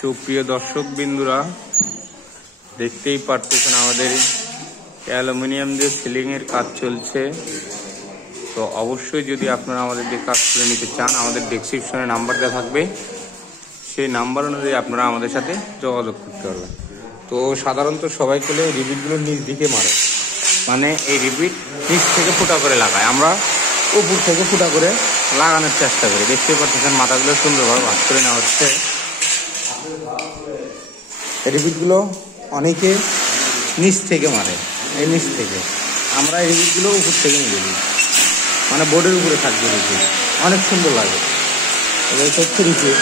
সুপ্রিয় দর্শক বিন্দুরা, দেখতেই পারতেছেন আমাদের অ্যালুমিনিয়াম দিয়ে সিলিং এর কাজ চলছে। তো অবশ্যই যদি আপনারা আমাদের দিয়ে কাজ করে নিতে চান, আমাদের ডেসক্রিপশনে নাম্বার দেওয়া থাকবে, সেই নাম্বার অনুযায়ী আপনারা আমাদের সাথে যোগাযোগ করতে পারবেন। তো সাধারণত সবাই করলে রিবিটগুলো নিচ দিকে মারে, মানে এই রিবিট নিচ থেকে ফুটা করে লাগায়, আমরা উপর থেকে ফুটা করে লাগানোর চেষ্টা করি। দেখতে পাচ্ছেন মাথাগুলো সুন্দরভাবে ভাগ করে নেওয়া হচ্ছে। রিবিটগুলো অনেকে নিচ থেকে মারে, এই নিচ থেকে। আমরা এই রিবিটগুলো উপর থেকে নিয়ে দিই, মানে বোর্ডের উপরে থাকবে রিবিট, অনেক সুন্দর লাগে। এটা হচ্ছে রিবিট।